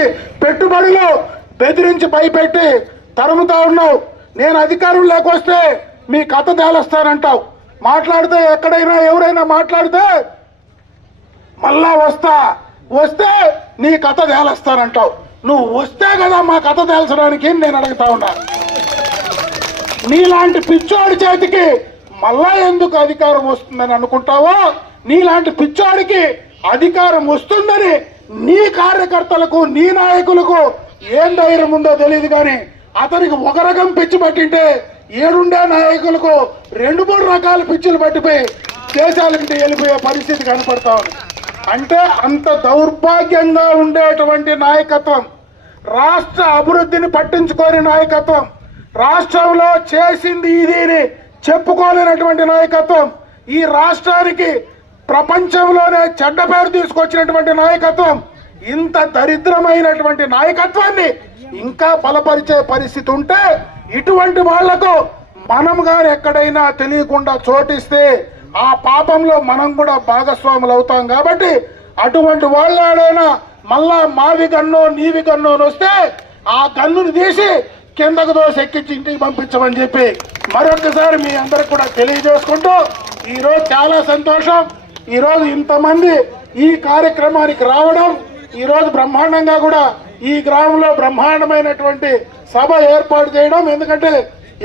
చేసినటువంటి పెట్టుబడులు బెదిరించి భయపెట్టి తరుముతా ఉన్నావు. నేను అధికారం లేకొస్తే మీ కథ తేలుస్తానంటావు. మాట్లాడితే ఎక్కడైనా ఎవరైనా మాట్లాడితే మళ్ళా వస్తే నీ కథ తేలుస్తానంటావు. నువ్వు వస్తే కదా మా కథ తేల్చడానికి నేను అడుగుతా ఉన్నా. నీలాంటి పిచ్చోడి చేతికి మళ్ళా ఎందుకు అధికారం వస్తుందని అనుకుంటావో, నీలాంటి పిచ్చోడికి అధికారం వస్తుందని నీ కార్యకర్తలకు నీ నాయకులకు ఏం ధైర్యం ఉందో తెలియదు. కానీ అతనికి ఒక రకం పిచ్చి పట్టింటే ఏడుండే నాయకులకు 2-3 రకాల పిచ్చులు పట్టిపోయి దేశాలకి వెళ్ళిపోయే పరిస్థితి కనపడతా ఉంది. అంటే అంత దౌర్భాగ్యంగా ఉండేటువంటి నాయకత్వం, రాష్ట్ర అభివృద్ధిని పట్టించుకోని నాయకత్వం, రాష్ట్రంలో చేసింది ఇది చెప్పుకోలేనటువంటి నాయకత్వం, ఈ రాష్ట్రానికి ప్రపంచంలోనే చెడ్డ పేరు తీసుకొచ్చినటువంటి నాయకత్వం, ఇంత దరిద్రమైనటువంటి నాయకత్వాన్ని ఇంకా బలపరిచే పరిస్థితి ఉంటే ఇటువంటి వాళ్లకు మనం గాని ఎక్కడైనా తెలియకుండా చోటిస్తే ఆ పాపంలో మనం కూడా భాగస్వాములు అవుతాం. కాబట్టి అటువంటి వాళ్ళైనా మళ్ళా మావి గన్నో నీవి గన్నో వస్తే ఆ గన్నును తీసి కిందకు దోసి ఎక్కించి ఇంటికి పంపించమని చెప్పి మరొకసారి మీ అందరికి కూడా తెలియజేసుకుంటూ, ఈరోజు చాలా సంతోషం. ఈరోజు ఇంతమంది ఈ కార్యక్రమానికి రావడం, ఈరోజు బ్రహ్మాండంగా కూడా ఈ గ్రామంలో బ్రహ్మాండమైనటువంటి సభ ఏర్పాటు చేయడం. ఎందుకంటే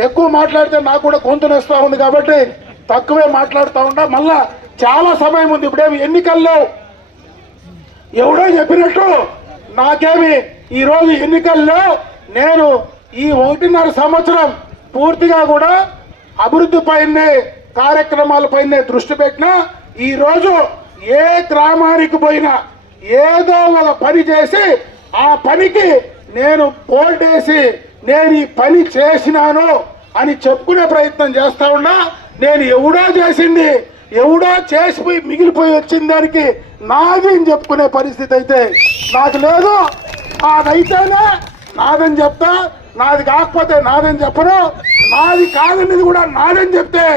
ఎక్కువ మాట్లాడితే నాకు కూడా గొంతు నొస్తా ఉంది కాబట్టి తక్కువే మాట్లాడుతూ ఉంటా. మళ్ళా చాలా సమయం ఉంది. ఇప్పుడేమి ఎన్నికల్లో ఎవడో చెప్పినట్టు నాకేమి ఈరోజు ఎన్నికల్లో నేను ఈ 1.5 సంవత్సరం పూర్తిగా కూడా అభివృద్ధి పైనే కార్యక్రమాలపైనే దృష్టి పెట్టినా, ఈరోజు ఏ గ్రామానికి పోయినా ఏదో ఒక పని చేసి ఆ పనికి నేను పోల్టేసి నేను ఈ పని చేసినాను అని చెప్పుకునే ప్రయత్నం చేస్తా ఉన్నా. నేను ఎవడో చేసింది ఎవడో చేసిపోయి మిగిలిపోయి వచ్చిన దానికి నాది అని చెప్పుకునే పరిస్థితి అయితే నాకు లేదు. అదైతేనే నాదని చెప్తా, నాది కాకపోతే నాదని చెప్పను. నాది కాదనేది కూడా నాదని చెప్తే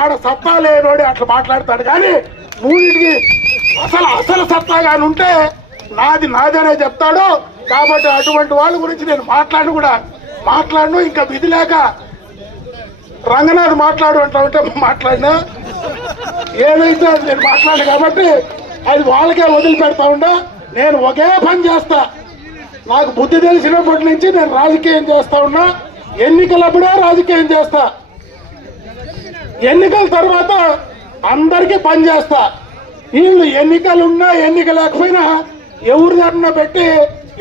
ఆడ సత్తా లేనోడి అట్లా మాట్లాడతాడు. కానీ మూడింటికి అసలు సత్తా కానీ ఉంటే నాది నాదనే చెప్తాడు. కాబట్టి అటువంటి వాళ్ళ గురించి నేను మాట్లాడను. ఇంకా విధి లేక రంగనాథ్ మాట్లాడు అంటా ఉంటే మాట్లాడినా ఏదైతే అది నేను మాట్లాడు కాబట్టి అది వాళ్ళకే వదిలిపెడతా ఉండా. నేను ఒకే పని చేస్తా. నాకు బుద్ధి తెలిసినప్పటి నుంచి నేను రాజకీయం చేస్తా ఉన్నా. ఎన్నికలప్పుడే రాజకీయం చేస్తా, ఎన్నికల తర్వాత అందరికీ పని చేస్తా. వీళ్ళు ఎన్నికలున్నా ఎన్నిక లేకపోయినా ఎవరి దగ్గర పెట్టి